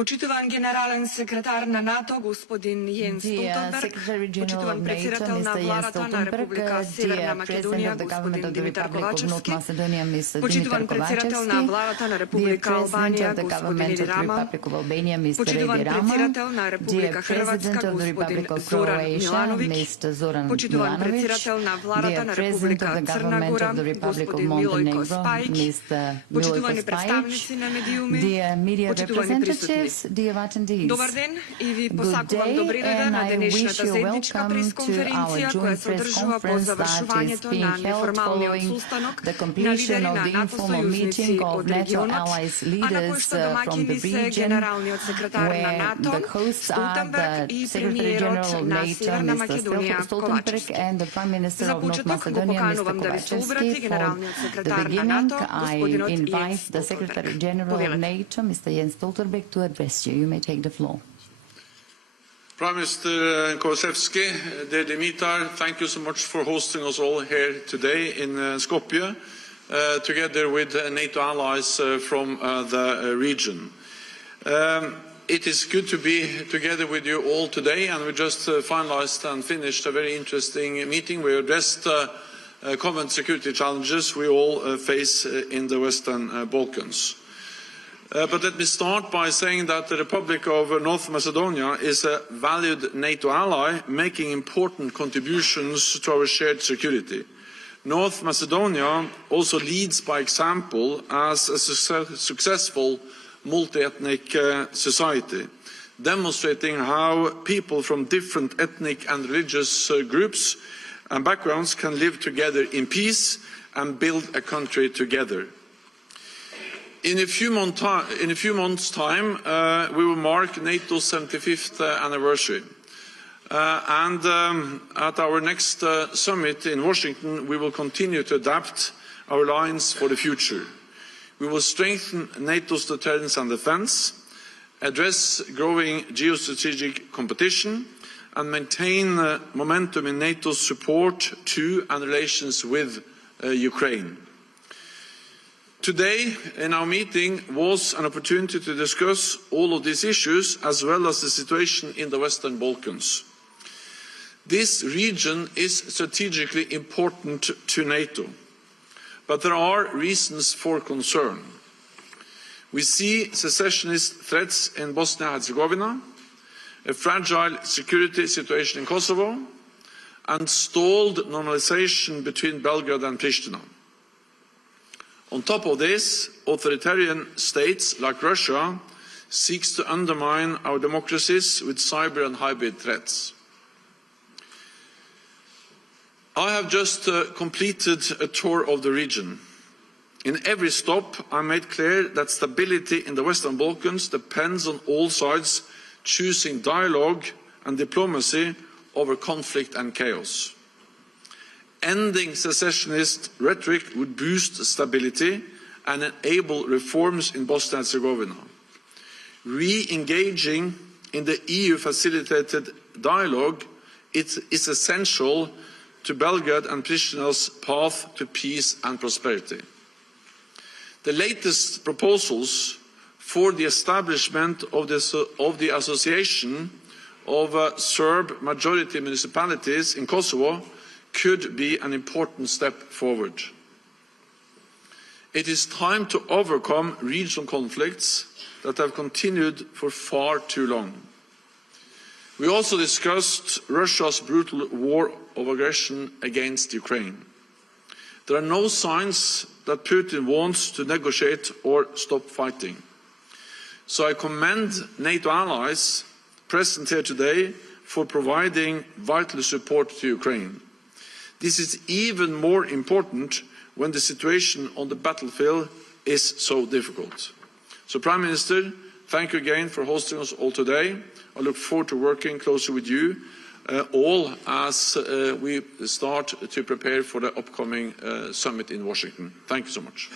Počitovan generalen sekretar na NATO, gospodin Jens Stoltenberg, počitovan predsjedatelj na Vlada Republika Sjeverna Makedonija, gospodin Dimitar Kovačevski, počitovan predsjedatelj na Vlada Republika Albanija, gospodin Rama, počitovan predsjedatelj na Republika Hrvatska, gospodin Zoran Milanović, počitovan predsjedatelj na Vlada Republika Crna Gora, gospodin Milojko Spajić, počitovani predstavnici na medijumi, počitovani prisutni. Dobar den i vi posakувам добри реда на денешната заедничка пресконференција која се одржува по завршувањето на неформалниот состанок на лидери на НАТО сојузници од регионот, а на кој што домаќини се генералниот секретар на НАТО Столтенберг и премиерот на Северна Македонија Kovačevski. За почеток го поканувам да ви се обрати генералниот секретар на НАТО господинот Jens Stoltenberg. You may take the floor. Prime Minister Kovačevski, dear Dimitar, thank you so much for hosting us all here today in Skopje, together with NATO allies from the region. It is good to be together with you all today, and we just finalized and finished a very interesting meeting. We addressed common security challenges we all face in the Western Balkans. But let me start by saying that the Republic of North Macedonia is a valued NATO ally, making important contributions to our shared security. North Macedonia also leads by example as a successful multi-ethnic society, demonstrating how people from different ethnic and religious groups and backgrounds can live together in peace and build a country together. In a few months' time, we will mark NATO's 75th anniversary. And at our next summit in Washington, we will continue to adapt our lines for the future. We will strengthen NATO's deterrence and defence, address growing geostrategic competition, and maintain momentum in NATO's support to and relations with Ukraine. Today, in our meeting, was an opportunity to discuss all of these issues, as well as the situation in the Western Balkans. This region is strategically important to NATO, but there are reasons for concern. We see secessionist threats in Bosnia and Herzegovina, a fragile security situation in Kosovo, and stalled normalization between Belgrade and Pristina. On top of this, authoritarian states like Russia seek to undermine our democracies with cyber and hybrid threats. I have just completed a tour of the region. In every stop, I made clear that stability in the Western Balkans depends on all sides choosing dialogue and diplomacy over conflict and chaos. Ending secessionist rhetoric would boost stability and enable reforms in Bosnia and Herzegovina. Re-engaging in the EU-facilitated dialogue is essential to Belgrade and Pristina's path to peace and prosperity. The latest proposals for the establishment of the Association of Serb majority municipalities in Kosovo could be an important step forward. It is time to overcome regional conflicts that have continued for far too long. We also discussed Russia's brutal war of aggression against Ukraine. There are no signs that Putin wants to negotiate or stop fighting. So I commend NATO allies present here today for providing vital support to Ukraine. This is even more important when the situation on the battlefield is so difficult. So, Prime Minister, thank you again for hosting us all today. I look forward to working closely with you all as we start to prepare for the upcoming summit in Washington. Thank you so much.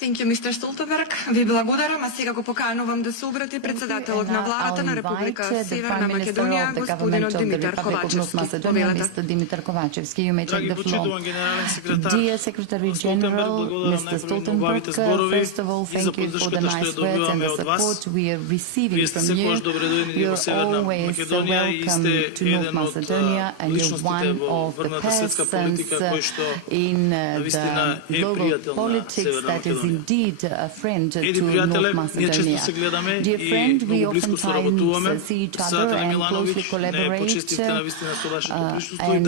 Thank you, Mr. Stoltenberg. Ви благодарам, а сега го поканувам да се обрати председателот на владата на Република Северна Македонија, господин Димитар Kovačevski. Dimitar Kovačevski, you may take the floor. Dear Secretary General, Mr. Stoltenberg, first of all, thank you for the nice words and the support we are receiving from you. You are always welcome to North Macedonia, and you're one of the persons in the global politics that is indeed a friend to North Macedonia. Dear friend, we oftentimes see each other and closely collaborate. And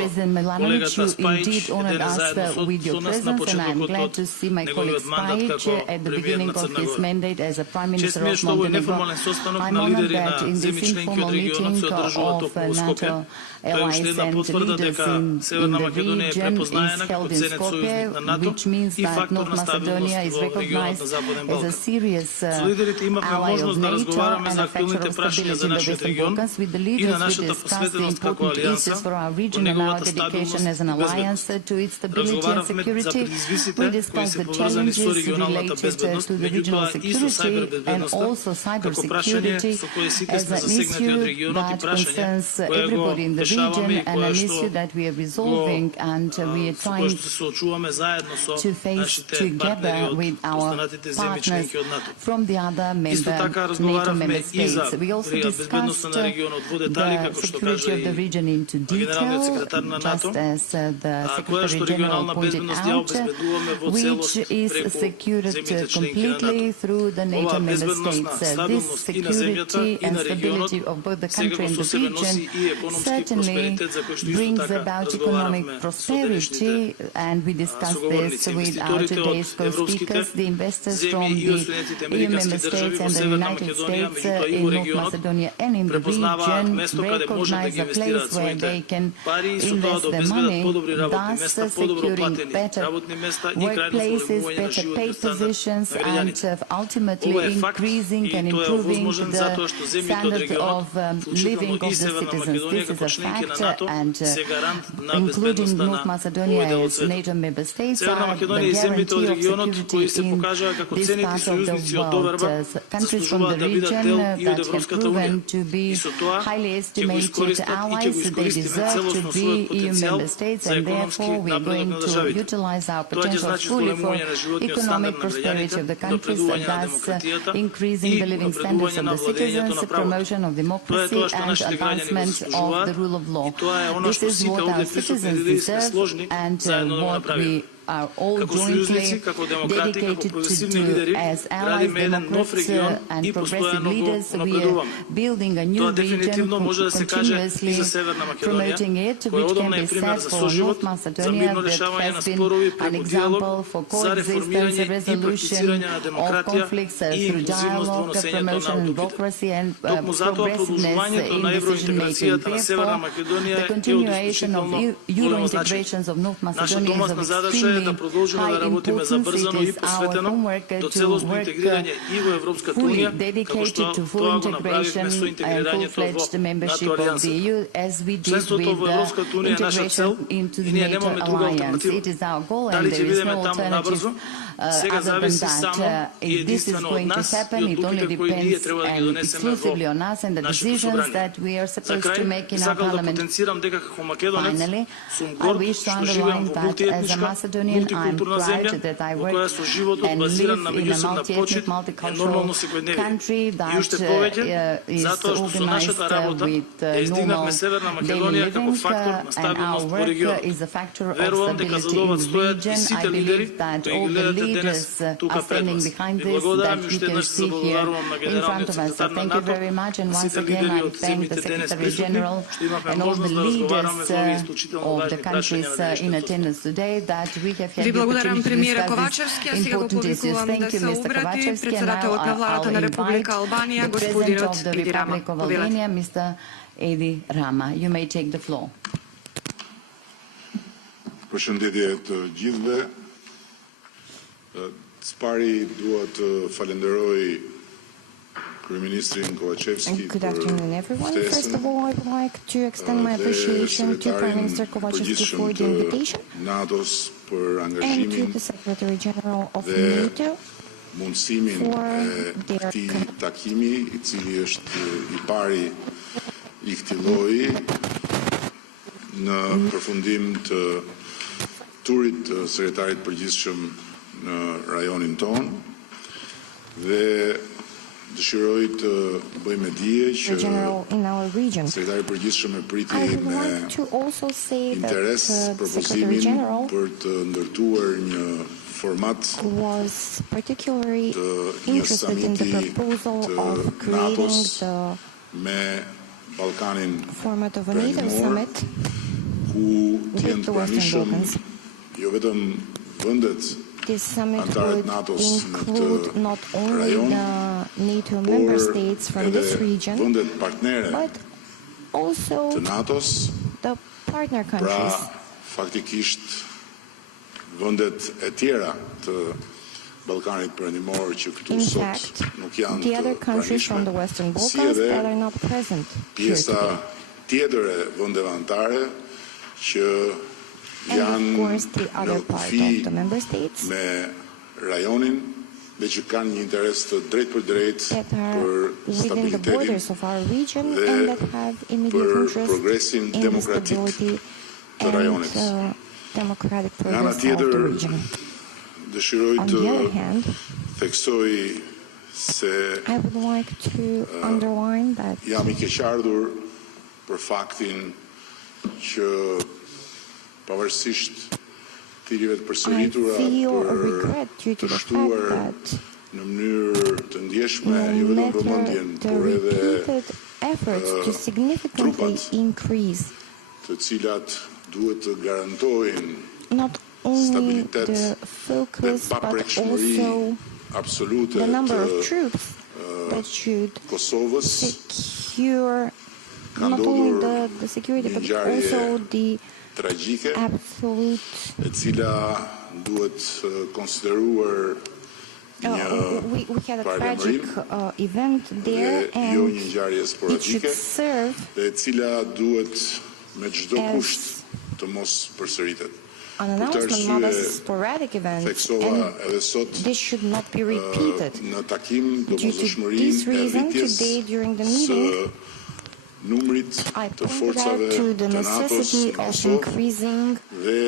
President Milanović, you indeed honored us with your presence, and I'm glad to see my colleague Spajić at the beginning of his mandate as a Prime Minister of Montenegro. I'm honored that in this informal meeting of NATO allies and leaders in the region is held in Skopje, which means that North Macedonia is recognized as a serious ally of NATO and a factor of stability in the Western Balkans. With the leaders, we discussed the important issues for our region and our dedication as an alliance to its stability and security. We discussed the challenges related to the regional security and also cybersecurity as an issue that concerns everybody in the region and an issue that we are resolving, and we are trying to face together with our partners from the other NATO member states. We also discussed the security of the region into detail, just as the Secretary General pointed out, which is secured completely through the NATO member states. This security and stability of both the country and the region certainly brings about economic prosperity, and we discussed this with our today's co-speakers. The investors from the EU member states and the United States in North Macedonia and in the region recognize a place where they can invest their money, thus securing better workplaces, better paid positions, and ultimately increasing and improving the standard of living of the citizens. This is a fact, and including North Macedonia as NATO member states are the guarantee of security in this part of the world. Countries from the region that have proven to be highly estimated allies, they deserve to be EU member states, and therefore we are going to utilize our potential fully for economic prosperity of the countries, thus increasing the living standards of the citizens, promotion of democracy and advancement of the rule of law. This is what our citizens deserve and what we are all jointly dedicated to do. As allies, democrats and progressive leaders, we are building a new region, continuously promoting it, which can be said for North Macedonia, that has been an example for coexistence, resolution of conflicts through dialogue, promotion of democracy and progressiveness in decision-making. Therefore, the continuation of Euro integrations of North Macedonia is of extremely high importance. It is our homework to work fully dedicated to full integration and full-fledged membership of the EU, as we did with the integration into the NATO alliance. It is our goal, and there is no alternative other than that. If this is going to happen, it only depends exclusively on us and the decisions that we are supposed to make in our parliament. Finally, I wish to underline that as a Macedonian, I'm proud that I work and live in a multi-ethnic, multicultural country that is organized with normal daily living, and our work is a factor of stability in the region. I believe that all the leaders are standing behind this, that we can see here in front of us. So thank you very much, and once again I thank the Secretary General and all the leaders of the countries in attendance today that we have had the opportunity to discuss these important issues. Thank you, Mr. Kovačevski, and now I'll invite the President of the Republic of Albania, Mr. Rama. You may take the floor. Përshëndetje të gjithëve. Së pari dua të falenderoj Kryeministrin Kovačevski Good afternoon, everyone. First of all, I would like to extend my appreciation to Prime Minister Kovačevski for the invitation and to the Secretary General of NATO mundësimin e këtij takimi, I cili është I pari I këtij lloji në përfundim të turit të sekretarit përgjithshëm në rajonin ton dhe dëshiroj të bëj me dije që sekretari përgjithshëm e priti me interes propozimin për të ndërtuar një format të një samiti të NATO-s me Ballkanin Perëndimor, ku t'jenë të pranishëm jo vetëm vendet antarët NATO-s në këtë rajon, por edhe vendet partnere të NATO-s, pra faktikisht vendet e tjera të Ballkanit Perëndimor që këtu sot nuk janë të pranishme, si edhe pjesa tjetër e vendeve anëtare që janë në kufi me rajonin dhe që kanë një interes të drejt për drejt për stabilitetin dhe për progresin demokratik të rajonit. Nga ana tjetër, dëshiroj të theksoj se jam I keqardhur për faktin që pavarësisht thirrjeve të përsëritura për të shtuar në mënyrë të ndjeshme jo vetëm vëmendjen, por edhe trupat të cilat duhet të garantojnë stabilitet dhe paprekshmëri absolute të Kosovës ka ndodhur një ngjarje tragjike e cila duhet konsideruar një paralajmërim dhe jo një ngjarje sporadike dhe e cila duhet me çdo kusht të mos përsëritet. Për të arsye theksova edhe sot në takim domosdoshmërinë e rritjes së numrit të forcave të NATO-s në Kosovë dhe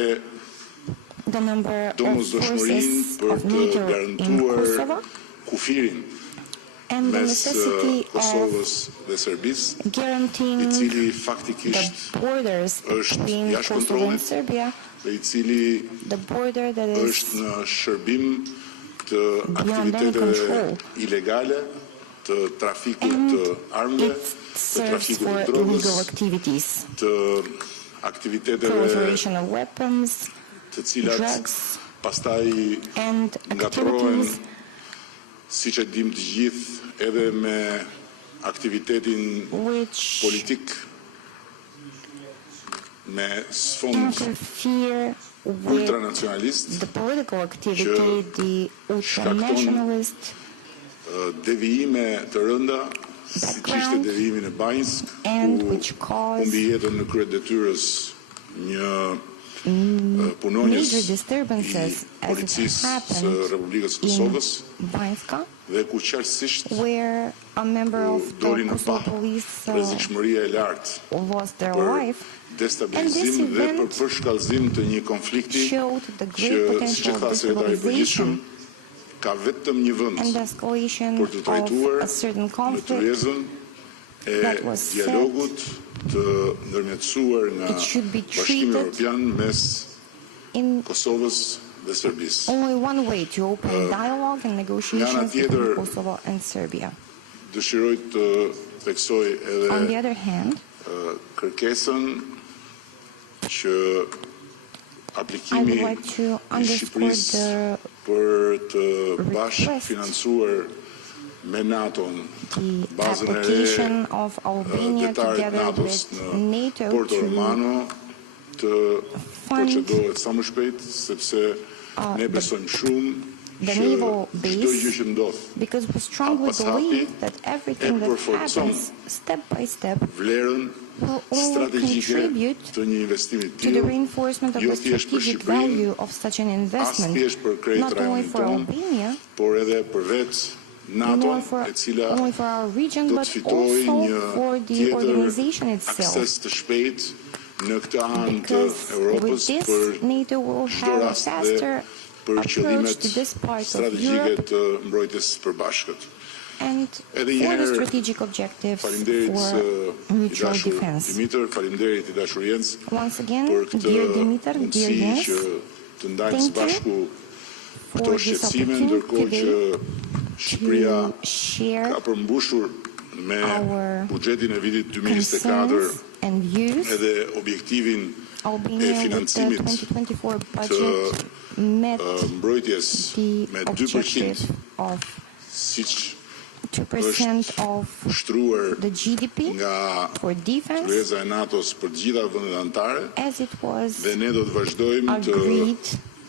domosdoshmërinë për të garantuar kufirin mes Kosovës dhe Serbisë, I cili faktikisht është jashtë kontrollit dhe I cili është në shërbim të aktiviteteve ilegale, të trafikut të armëve, të trafikut të drogës, të aktiviteteve të cilat pastaj ngatrohen, siç e dim të gjithë, edhe me aktivitetin politik me sfond ultranacionalist që shkakton devijime të rënda, siç ishte devijimi në Banjsk, ku humbi jetën në krye detyrës një punonjës I policisë së Republikës së Kosovës dhe ku qartësisht doli në pa rrezikshmëria e lartë për destabilizim dhe për përshkallëzim të një konflikti që, siç e tha sekretari I përgjithshëm, ka vetëm një vend për të trajtuar në tryezën e dialogut të ndërmjetësuar nga Bashkimi Evropian mes Kosovës dhe Serbisë. Nga ana tjetër, dëshiroj të theksoj edhe kërkesën që aplikimi I Shqipërisë për të bashkëfinancuar me NATO-n bazën e re detarit NATO-s në Porto Romano të procedohet sa më shpejt, sepse ne besojmë shumë the naval base because we strongly believe that everything that happens step by step will only contribute to the reinforcement of the strategic value of such an investment, not only for Albania, not only for our region, but also for the organization itself. Because with this, NATO will have a faster approach to this part of Europe and for the strategic objectives for mutual defense. Once again, dear Dimitar, dear Jens, thank you for this opportunity to share our concerns and views. Albania with the 2024 budget met the objective of 2% of the GDP for defense, as it was agreed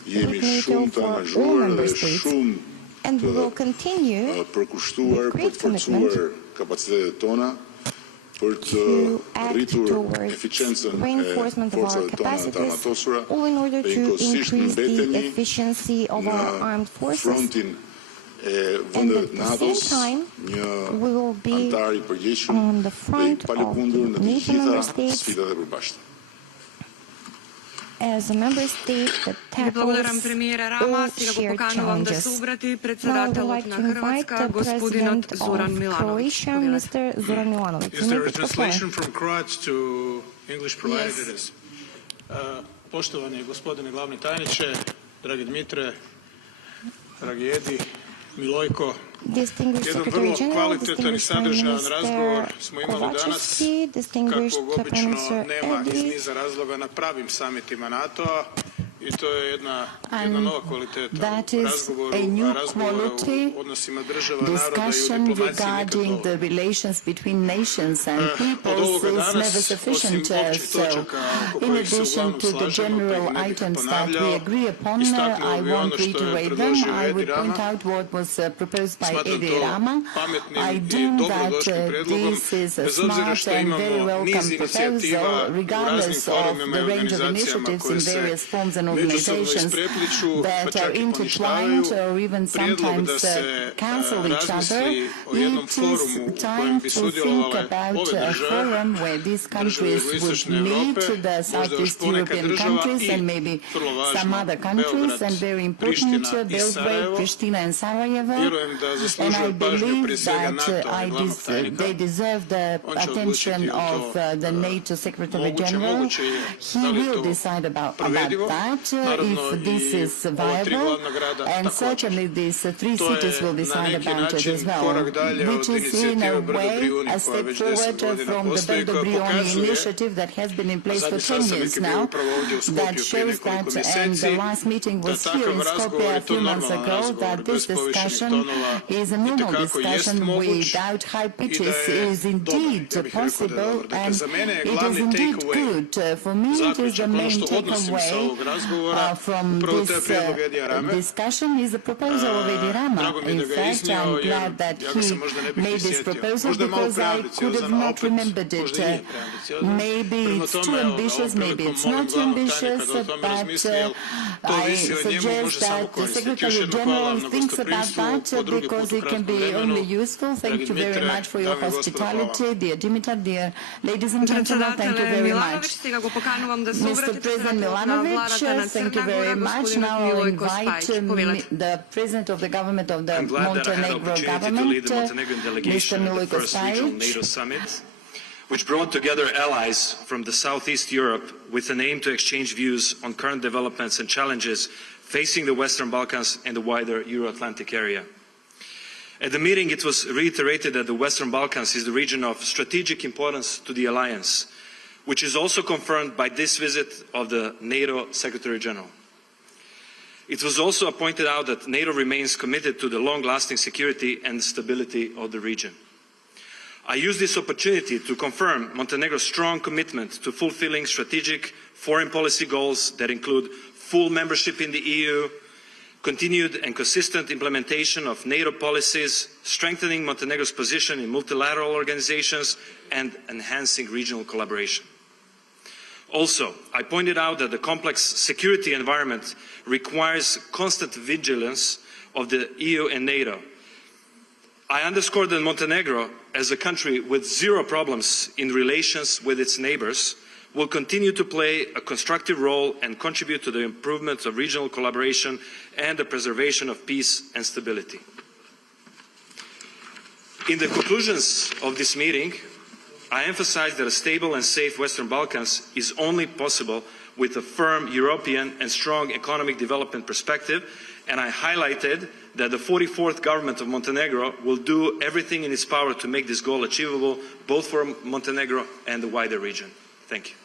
with NATO for all member states, and we will continue with great commitment to act towards reinforcement of our capacities, all in order to increase the efficiency of our armed forces. And at the same time, we will be on the front of the NATO member states as a member state that tackles all shared challenges. Now I would like to invite the President of Croatia, Mr. Zoran Milanović. Is there a translation from Croat to English provided? It is. Poštovani gospodine glavni tajniče, dragi Dimitre, dragi Edi, Milojko, jedan vrlo kvalitetan i sadržajan razgovor smo imali danas, kakvog obično nema iz niza razloga na pravim samitima NATO-a, i to je jedna nova kvaliteta u razgovoru, u odnosima država, naroda i u diplomaciji od ovoga danas, osim općih točaka oko kojih se uglavnom slažemo, pa ih ne bih ponavljao, istaknuo bi ono što je predložio Edi Rama. Smatram to pametnim i dobrodošlim predlogom, bez obzira što imamo niz inicijativa u raznim forumima i organizacijama koje se međusobno isprepliču, pa čak i poništavaju. Prijedlog da se razmisli o jednom forumu u kojem bi sudjelovale ove države, države jugoistočne Europe, možda još poneka država i vrlo važno Beograd, Priština i Sarajevo. Vjerujem da zaslužuje pažnju prije svega NATO i glavnog tajnika. On će odlučiti o to moguće je, da li je to provedivo. Naravno i ova tri glavna grada također. To je na neki način korak dalje od inicijative Brdo-Brijuni koja već 10 godina postoji, koja pokazuje, a zadnji sastanak je bio upravo ovdje u Skopju prije nekoliko mjeseci, da takav razgovor je to normalan razgovor bez povišenih tonova itekako jest moguć i da je dobar, ja bih rekao da je dobar. Dakle, za mene je glavni take-away, zaključak, ono što odnosim sa ovog razgovora, upravo to je prijedlog Edija Rame. Drago mi da ga je iznio, jer ja ga se možda ne bih prisjetio. Možda je malo preambiciozan, a opet možda i nije preambiciozan. Prema tome, opet prilikom molim glavnog tajnika da o tome razmisli, jer to visi o njemu, može samo koristiti. Još jedno hvala vam na gostoprimstvu, po drugi put u kratkom vremenu. Dragi Dimitre, dame i gospodo, hvala vam. Mr. President Milanović, thank you very much. Now I'll invite the President of the government of the Montenegro government, Mr. Milojko Spajić, which brought together allies from the Southeast Europe with an aim to exchange views on current developments and challenges facing the Western Balkans and the wider Euro-Atlantic area. At the meeting, it was reiterated that the Western Balkans is the region of strategic importance to the alliance, which is also confirmed by this visit of the NATO Secretary General. It was also pointed out that NATO remains committed to the long-lasting security and stability of the region. I use this opportunity to confirm Montenegro's strong commitment to fulfilling strategic foreign policy goals that include full membership in the EU, continued and consistent implementation of NATO policies, strengthening Montenegro's position in multilateral organizations, and enhancing regional collaboration. Also, I pointed out that the complex security environment requires constant vigilance of the EU and NATO. I underscored that Montenegro, as a country with zero problems in relations with its neighbors, will continue to play a constructive role and contribute to the improvement of regional collaboration and the preservation of peace and stability. In the conclusions of this meeting, I emphasized that a stable and safe Western Balkans is only possible with a firm European and strong economic development perspective, and I highlighted that the 44th government of Montenegro will do everything in its power to make this goal achievable, both for Montenegro and the wider region. Thank you.